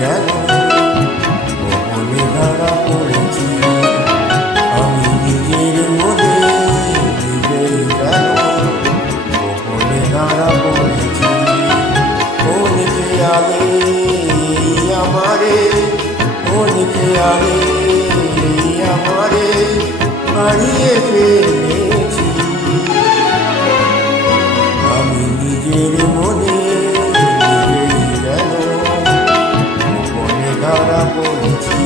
যেন গোপনে ধরা পড়েছি। আমি নিজের মনে নিজেই যেন গোপনে ধরা পড়েছি। কোন খেয়ালে আমারে, কোন খেয়ালে আমারে হারিয়ে ফেলেছি। আমি নিজের মনে নিজেই যেন গোপনে ধরা পড়েছি।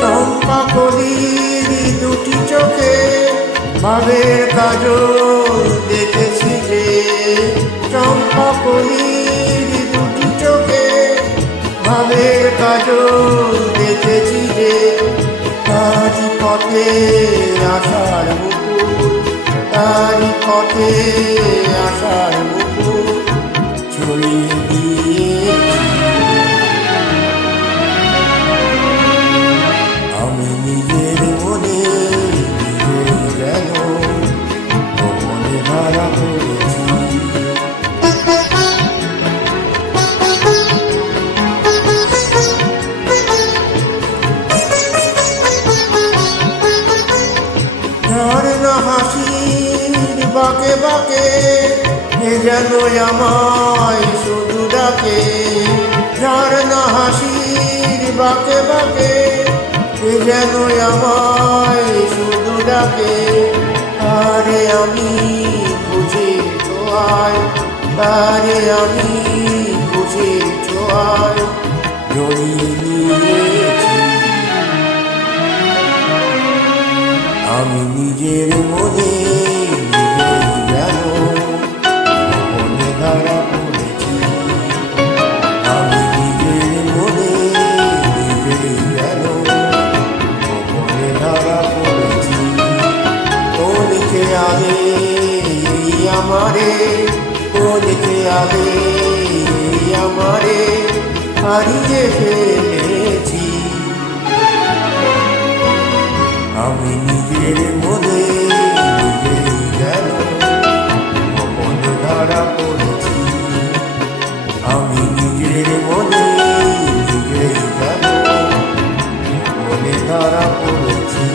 চম্পা কলির দুটি চোখে ভাবের কাজল দেখেছি যে, চম্পা কলির দুটি চোখে ভাবের কাজল দেখেছি যে, তারি পথে আশার মুকুট, তারি পথে আশার মুকুট ছড়িয়ে দিয়েছি। আমি নিজের মনে নিজেই যেন গোপনে ধরা পড়েছি। ঝর্ণা হাসির বাঁকে বাঁকে এ যেন আমায় শুধু ডাকে, ঝর্ণা হাসির বাঁকে বাঁকে এ যেন আমায় শুধু ডাকে। তারে আমি খুঁজির ছোঁয়ায়, তারে আমি খুঁজির ছোঁয়ায় জড়িয়ে নিয়েছি। আমি নিজের মনে নিজেই যেন গোপনে ধরা পড়েছি। আমি নিজের মনে নিজেই যেন গোপনে ধরা পড়েছি। কোন খেয়ালে আমারে, কোন খেয়ালে আমারে হারিয়ে ফেলেছি। আমি নিজের মনে নিজেই যেন গোপনে ধরা পড়েছি। আমি নিজের মনে নিজেই যেন গোপনে ধরা পড়েছি।